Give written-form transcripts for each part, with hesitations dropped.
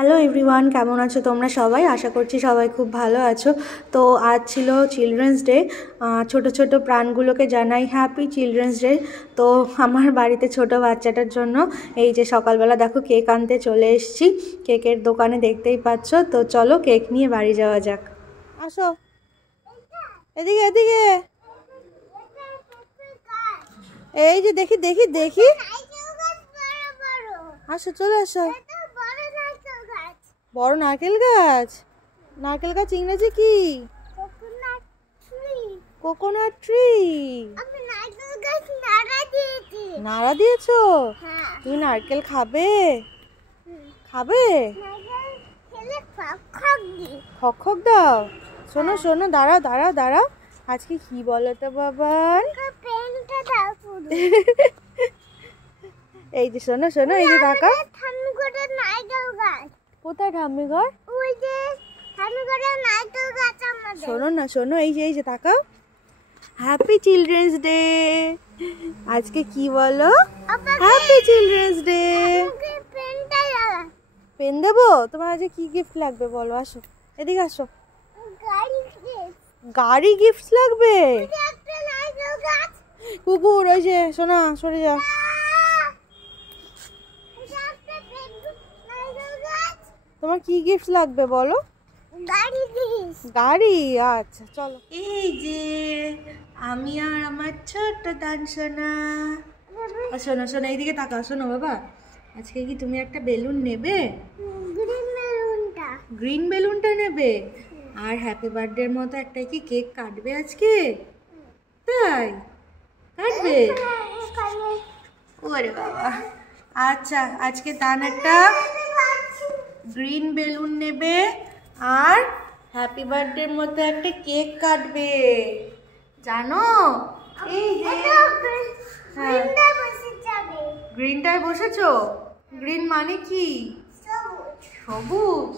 Hello everyone, কেমন আছো তোমরা সবাই? আশা করছি সবাই খুব ভালো আছো। তো আজ ছিল চিলড্রেন্স ডে। ছোট ছোট প্রাণগুলোকে জানাই হ্যাপি চিলড্রেন্স ডে। তো আমার বাড়িতে ছোট বাচ্চাটার জন্য এই যে সকালবেলা দেখো কেক আনতে চলে এসেছি। কেকের দোকানে দেখতেই পাচ্ছ। তো চলো কেক নিয়ে বাড়ি যাওয়া যাক। আসো এদিকে এদিকে, এই যে দেখি দেখি দেখি, আসো চলে আসো। বড় নারকেল গাছ? নারকেল গাছ ইংরেজি কি? Coconut tree. নাড়া দিয়েছো? তুমি নারকেল খাবে? খাবে? খক খক দাও। শোনো শোনো, দাঁড়াও দাঁড়াও দাঁড়াও, আজকে কি বলো তো বাবান? এই যে শোনো শোনো, এই যে টাকা। কোথায় ঠাম্মি ঘর? শোনো না শোনো, এই যে তাকাও। Happy children's day. আজকে কি বলো? Happy children's day. পেন দেবো? তোমার আজকে কি গিফট লাগবে বলো? আসো এদিকে আসো। গাড়ি গিফট লাগবে? কুকুর, ওই যে শোনা, সরে যাও। তোমার কি গিফট লাগবে বলো? গাড়ি। আচ্ছা চলো। এই যে আমি আর আমার ছোট্ট দানসোনা। শোনো শোনো, এইদিকে তাকাও। শোনো বাবা, আজকে কি তুমি একটা বেলুন নেবে? গ্রিন বেলুনটা নেবে? আর হ্যাপি বার্থডের মতো একটা কি কেক কাটবে আজকে? তাই কাটবে? ওরে বাবা। আচ্ছা, আজকে তান একটা গ্রিন বেলুন নেবে আর হ্যাপি বার্থডের মতো একটা কেক কাটবে, জানো? এই যে হ্যাঁ, গ্রিনটায় বসেছো? গ্রিন মানে কি? সবুজ।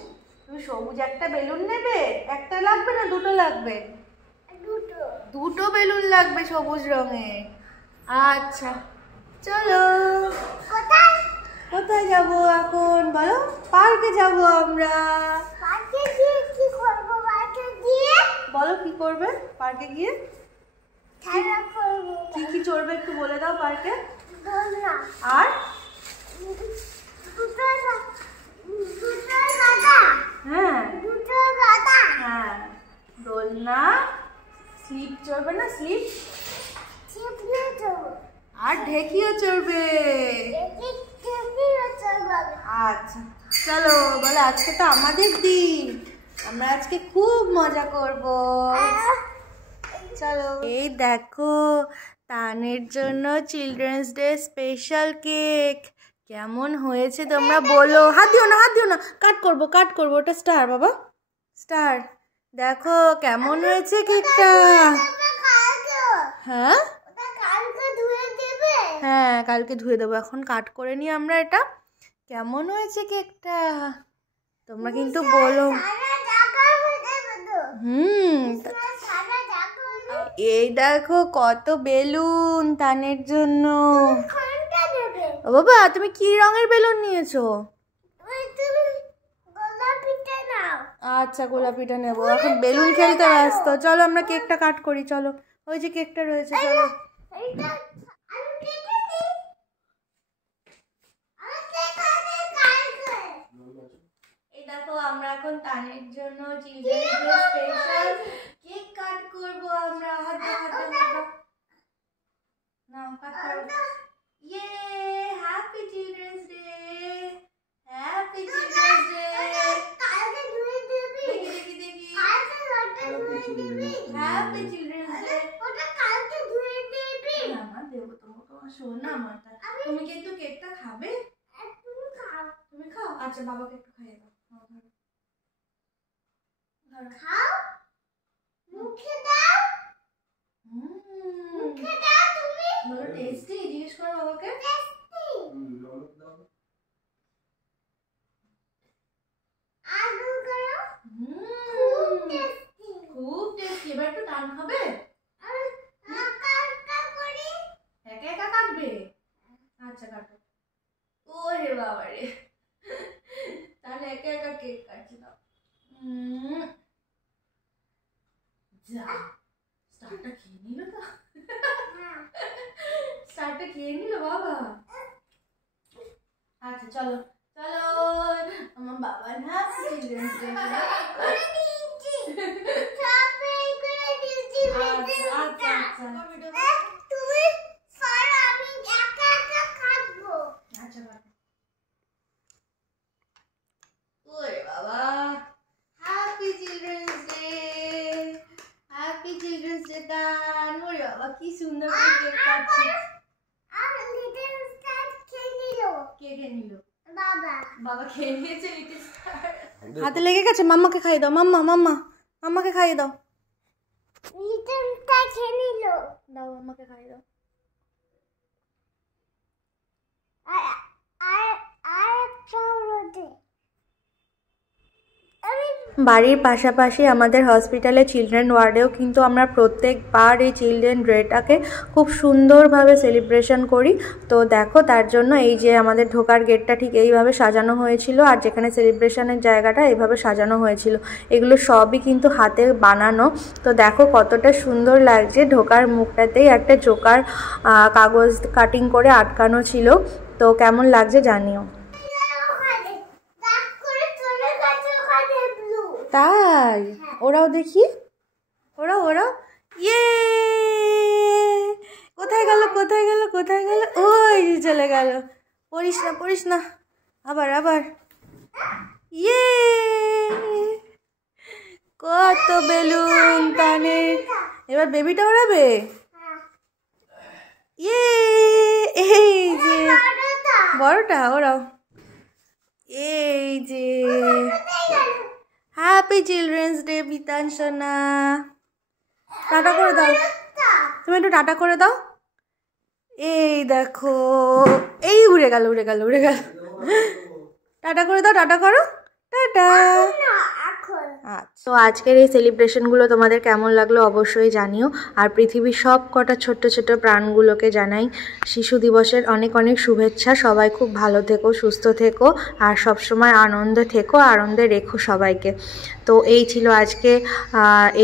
তুমি সবুজ একটা বেলুন নেবে? একটা লাগবে না দুটো লাগবে? দুটো বেলুন লাগবে সবুজ রঙের। আচ্ছা চলো। কোথায় যাবো এখন বলো? পার্কে যাবো আমরা। বলো কি করবে পার্কে গিয়ে? কি কি চড়বে একটু বলে দাও পার্কে। আর হ্যাঁ হ্যাঁ, দোলনা, স্লিপ চড়বে না? স্লিপ আর ঢেকিও চড়বে। আচ্ছা চলো। বলো আজকে তো আমাদের দিন, আমরা আজকে খুব মজা করব। চলো। এই দেখো তানের জন্য চিলড্রেন্স ডে স্পেশাল কেক। কেমন হয়েছে তোমরা বলো? হাত দিও না, হাত দিও না, কাট করবো কাট করবো। ওটা স্টার বাবা, স্টার। দেখো কেমন হয়েছে কেকটা। হ্যাঁ হ্যাঁ, কালকে ধুয়ে দেবো। এখন কাট করে নিই আমরা এটা। কেমন হয়েছে কেকটা তোমরা কিন্তু বলো। এই দেখো কত বেলুন তানের জন্য। ও বাবা, তুমি কি রঙের বেলুন নিয়েছো? আচ্ছা গোলাপিটা নেবো। এখন বেলুন খেলতে ব্যস্ত। চলো আমরা কেকটা কাট করি। চলো, ওই যে কেকটা রয়েছে। চলো। এই দেখো আমরা এখন তানের জন্য children's day special cake cut করব আমরা। হাতে হাতে নাও কাট করো। ইয়ে, happy children's day, happy children's day. কালকে ধুয়ে দিবি? দেখি দেখি হ্যাপি চিলড্রেন্স ডে। ওটা কালকে ধুয়ে দিবি? না মা, দেবো তোমাকে। শোন না মাটা, তুমি কিন্তু কেকটা খাবে? তুমি খাও। তুমি খাও? আচ্ছা বাবাকে একটু খাইয়ে দাও। খাও, মুখে দাও। মুখে দাও তুমি। বলো টেস্টি, জিজ্ঞেস করো বাবাকে। টেস্টি। আলু করো। খুব টেস্টি, খুব টেস্টি। এবার একটু টান খাবে? একা করি। একা একা কাটবে? আচ্ছা কাটো। ওরে বাবা রে, তাহলে একা একা কেক কাটছে দাও। যা স্টারটা খেয়ে নিল তো, স্টারটা খেয়ে নিল বাবা। আচ্ছা চলো চলো, আমার বাবা না কি সুন্দর কেক কাটছে। বাবা খেয়ে নিয়েছে লিটল স্টার। হাতে লেগে গেছে, মাম্মাকে খাইয়ে দাও। মাম্মাকে খাইয়ে দাও। লিটল স্টার খেয়ে নিল, দাও মাম্মাকে খাইয়ে দাও। বাড়ির পাশাপাশি আমাদের হসপিটালে চিলড্রেন ওয়ার্ডেও কিন্তু আমরা প্রত্যেকবার এই চিলড্রেন ডেটাকে খুব সুন্দরভাবে সেলিব্রেশন করি। তো দেখো তার জন্য এই যে আমাদের ঢোকার গেটটা ঠিক এইভাবে সাজানো হয়েছিল, আর যেখানে সেলিব্রেশনের জায়গাটা এইভাবে সাজানো হয়েছিল। এগুলো সবই কিন্তু হাতে বানানো। তো দেখো কতটা সুন্দর লাগছে। ঢোকার মুখটাতেই একটা জোকার কাগজ কাটিং করে আটকানো ছিল। তো কেমন লাগছে জানিও। তাই ওরাও দেখি, ওরাও ইয়ে কোথায় গেল ওই চলে গেল। পড়িস না আবার ইয়ে কত বেলুন টানে। এবার বেবিটা ওড়াবে। ইয়ে এই যে বড়টা ওরাও, এই যে হ্যাপি চিলড্রেন্স ডে বিতান সোনা। টাটা করে দাও, তুমি একটু টাটা করে দাও। এই দেখো এই উড়ে গেল। টাটা করে দাও, টাটা করো, টাটা। তো আজকের এই সেলিব্রেশনগুলো তোমাদের কেমন লাগলো অবশ্যই জানিও। আর পৃথিবীর সব কটা ছোট্ট ছোট্ট প্রাণগুলোকে জানাই শিশু দিবসের অনেক অনেক শুভেচ্ছা। সবাই খুব ভালো থেকো, সুস্থ থেকো, আর সবসময় আনন্দে থেকো, আনন্দে রেখো সবাইকে। তো এই ছিল আজকে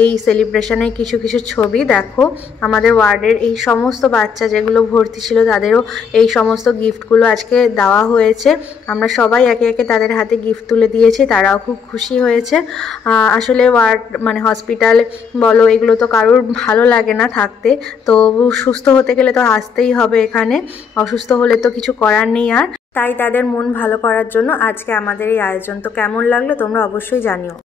এই সেলিব্রেশনের কিছু ছবি। দেখো আমাদের ওয়ার্ডের এই সমস্ত বাচ্চা যেগুলো ভর্তি ছিল তাদেরও এই সমস্ত গিফটগুলো আজকে দেওয়া হয়েছে। আমরা সবাই একে একে তাদের হাতে গিফট তুলে দিয়েছি, তারাও খুব খুশি হয়েছে। আসলে ওয়ার্ড মানে হসপিটাল বলো, এগুলো তো কারোর ভালো লাগে না থাকতে। তো সুস্থ হতে গেলে তো আসতেই হবে এখানে, অসুস্থ হলে তো কিছু করার নেই। আর তাই তাদের মন ভালো করার জন্য আজকে আমাদের এই আয়োজন। তো কেমন লাগলো তোমরা অবশ্যই জানিও।